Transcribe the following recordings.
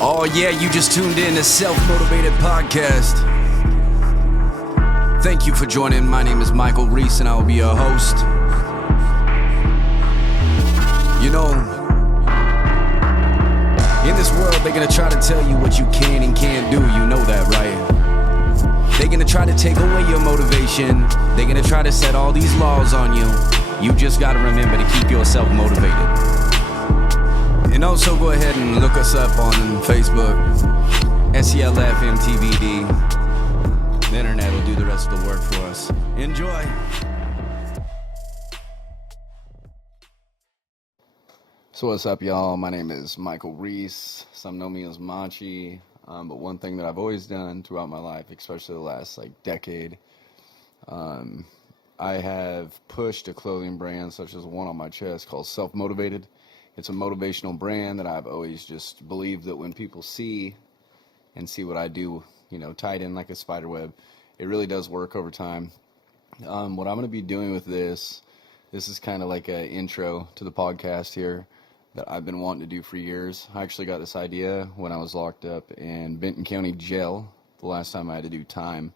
Oh yeah, you just tuned in to Self-Motivated Podcast. Thank you for joining. My name is Michael Reese and I will be your host. You know, in this world they're gonna try to tell you what you can and can't do. You know that, right? They're gonna try to take away your motivation. They're gonna try to set all these laws on you. You just gotta remember to keep yourself motivated. And also go ahead and look us up on Facebook, selfmtvd. The internet will do the rest of the work for us. Enjoy. So what's up, y'all? My name is Michael Reese. Some know me as Machi. But one thing that I've always done throughout my life, especially the last decade, I have pushed a clothing brand such as one on my chest called Self-Motivated. It's a motivational brand that I've always just believed that when people see what I do, tied in like a spider web, it really does work over time. What I'm going to be doing with this is kind of like an intro to the podcast here that I've been wanting to do for years. I actually got this idea when I was locked up in Benton County Jail the last time I had to do time.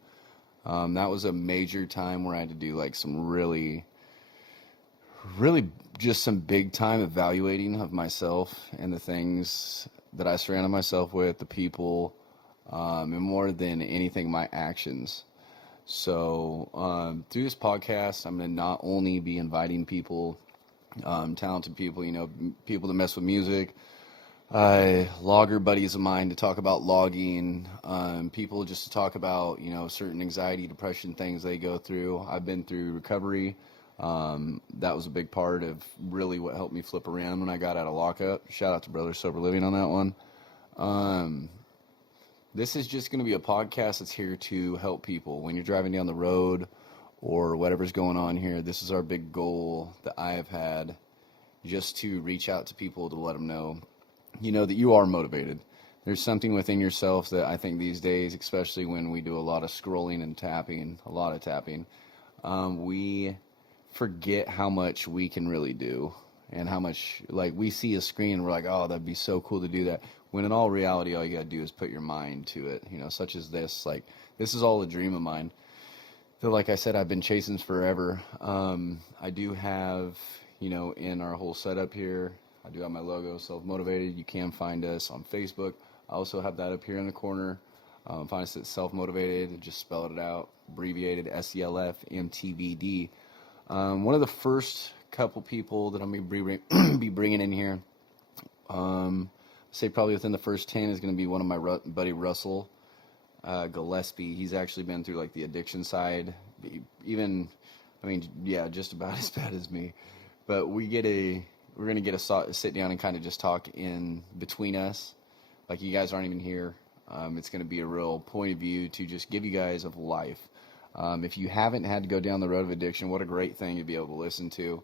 That was a major time where I had to do some really just some big time evaluating of myself and the things that I surrounded myself with, the people, and more than anything, my actions. So through this podcast, I'm going to not only be inviting people, talented people, people that mess with music, logger buddies of mine to talk about logging, people just to talk about, certain anxiety, depression things they go through. I've been through recovery. That was a big part of really what helped me flip around when I got out of lockup. Shout out to Brother Sober Living on that one. This is just going to be a podcast that's here to help people. When you're driving down the road or whatever's going on here, this is our big goal that I have had, just to reach out to people to let them know, that you are motivated. There's something within yourself that I think these days, especially when we do a lot of scrolling and tapping, we forget how much we can really do, and how much we see a screen and we're like, oh, that'd be so cool to do that, when in all reality all you gotta do is put your mind to it, such as this. This is all a dream of mine that, like I said, I've been chasing forever. I do have, in our whole setup here, I do have my logo, Self-Motivated. You can find us on Facebook. I also have that up here in the corner. Find us at Self-Motivated, just spell it out, abbreviated selfmtvd. One of the first couple people that I'm going to be bringing in here, say probably within the first 10, is going to be one of my buddy Russell Gillespie. He's actually been through the addiction side, just about as bad as me. But we're going to get a sit down and kind of just talk in between us. You guys aren't even here. It's going to be a real point of view to just give you guys of life. If you haven't had to go down the road of addiction, what a great thing to be able to listen to.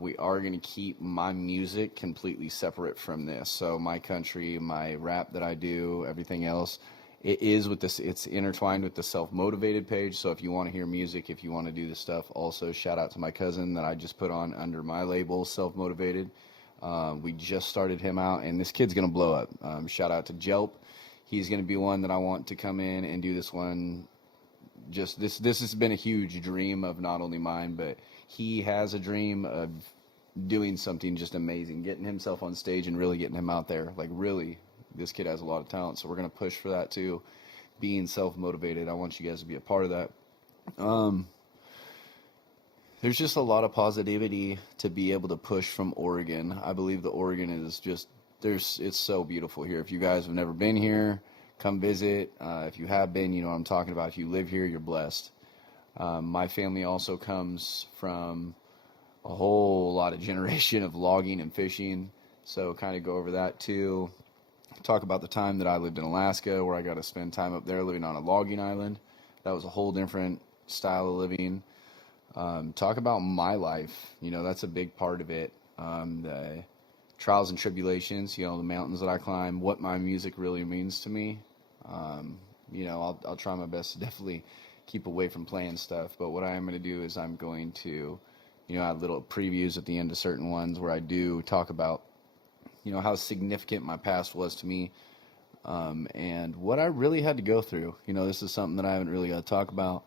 We are going to keep my music completely separate from this. So my country, my rap that I do, everything else, it's intertwined with the Self-Motivated page. So if you want to hear music, if you want to do this stuff, also shout out to my cousin that I just put on under my label, Self-Motivated. We just started him out, and this kid's going to blow up. Shout out to Jelp. He's going to be one that I want to come in and do this one. Just this has been a huge dream of not only mine, but he has a dream of doing something just amazing, getting himself on stage and really getting him out there. Really, this kid has a lot of talent, so we're going to push for that too. Being self-motivated, I want you guys to be a part of that. There's just a lot of positivity to be able to push from Oregon. I believe that Oregon is it's so beautiful here. If you guys have never been here, come visit. If you have been, you know what I'm talking about. If you live here, you're blessed. My family also comes from a whole lot of generation of logging and fishing, so kind of go over that too. Talk about the time that I lived in Alaska, where I got to spend time up there living on a logging island. That was a whole different style of living. Talk about my life. That's a big part of it. The trials and tribulations, the mountains that I climb, what my music really means to me. I'll try my best to definitely keep away from playing stuff, but what I am going to do is I'm going to, add little previews at the end of certain ones where I do talk about, how significant my past was to me, and what I really had to go through. This is something that I haven't really got to talk about.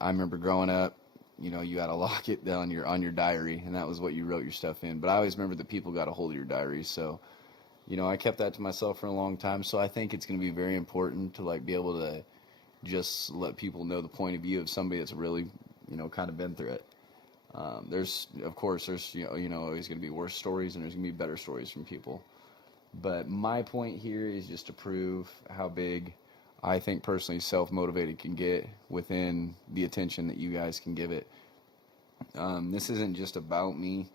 I remember growing up, you had to lock it down on your diary, and that was what you wrote your stuff in. But I always remember that people got a hold of your diary, so I kept that to myself for a long time. So I think it's going to be very important to like be able to just let people know the point of view of somebody that's really kind of been through it. There's of course there's always going to be worse stories, and there's going to be better stories from people. But my point here is just to prove how big I think personally self-motivated can get within the attention that you guys can give it. This isn't just about me.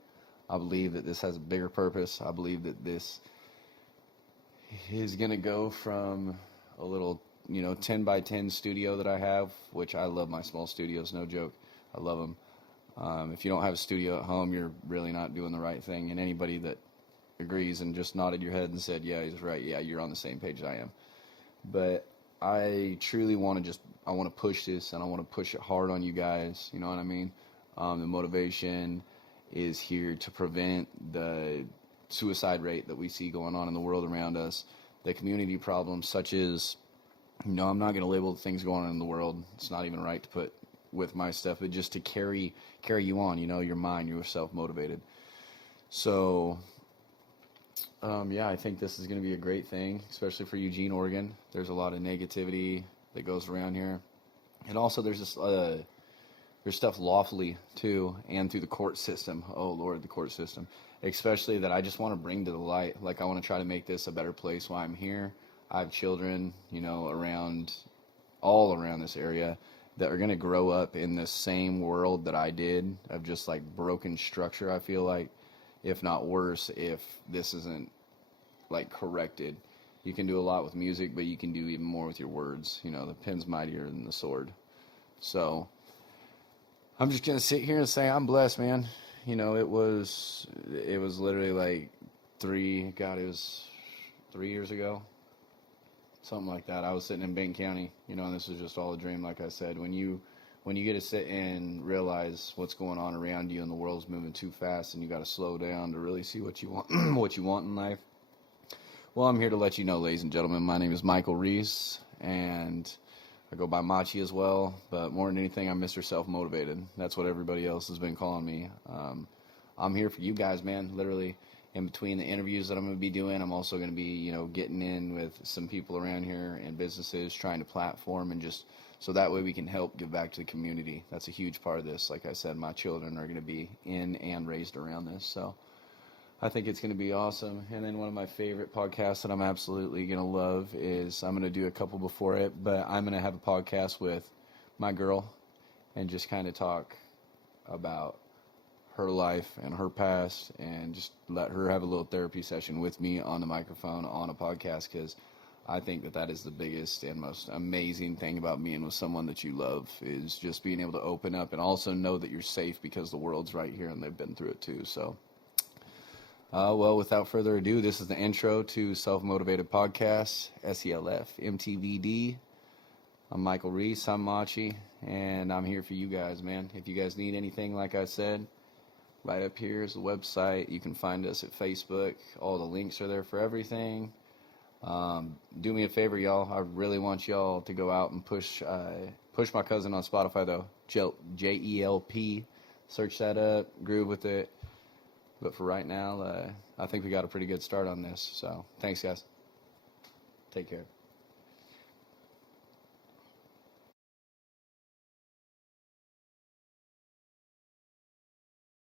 I believe that this has a bigger purpose. I believe that this is going to go from a little 10 by 10 studio that I have, which I love my small studios, no joke. I love them. If you don't have a studio at home, you're really not doing the right thing. And anybody that agrees and just nodded your head and said, yeah, he's right, yeah, you're on the same page I am. But I truly want to push this, and I want to push it hard on you guys, you know what I mean? The motivation is here to prevent the suicide rate that we see going on in the world around us, the community problems such as, I'm not going to label the things going on in the world. It's not even right to put with my stuff, but just to carry you on, your mind, you're self-motivated. So, yeah, I think this is going to be a great thing, especially for Eugene, Oregon. There's a lot of negativity that goes around here. And also there's this, there's stuff lawfully too, and through the court system. Oh Lord, the court system, especially that I just want to bring to the light. Like I want to try to make this a better place while I'm here. I have children, all around this area that are going to grow up in the same world that I did, of just like broken structure, I feel like, if not worse, if this isn't like corrected. You can do a lot with music, but you can do even more with your words. The pen's mightier than the sword. So I'm just going to sit here and say I'm blessed, man. It was literally like 3 years ago. Something like that. I was sitting in Benton County, and this was just all a dream, like I said. When you get to sit and realize what's going on around you and the world's moving too fast and you got to slow down to really see what you want, what you want in life. Well, I'm here to let you know, ladies and gentlemen, my name is Michael Reese, and I go by Machi as well, but more than anything, I'm Mr. Self-Motivated. That's what everybody else has been calling me. I'm here for you guys, man, literally. In between the interviews that I'm going to be doing, I'm also going to be, getting in with some people around here and businesses, trying to platform, and just so that way we can help give back to the community. That's a huge part of this. Like I said, my children are going to be in and raised around this, so I think it's going to be awesome. And then one of my favorite podcasts that I'm absolutely going to love is, I'm going to do a couple before it, but I'm going to have a podcast with my girl and just kind of talk about her life and her past, and just let her have a little therapy session with me on the microphone on a podcast, because I think that is the biggest and most amazing thing about being with someone that you love, is just being able to open up and also know that you're safe, because the world's right here and they've been through it too. So well, without further ado, this is the intro to Self-Motivated Podcast, SELF, I'm Michael Reese, I'm Machi, and I'm here for you guys, man. If you guys need anything, like I said, right up here is the website. You can find us at Facebook. All the links are there for everything. Do me a favor, y'all. I really want y'all to go out and push my cousin on Spotify, though. JELP. Search that up. Groove with it. But for right now, I think we got a pretty good start on this. So thanks, guys. Take care.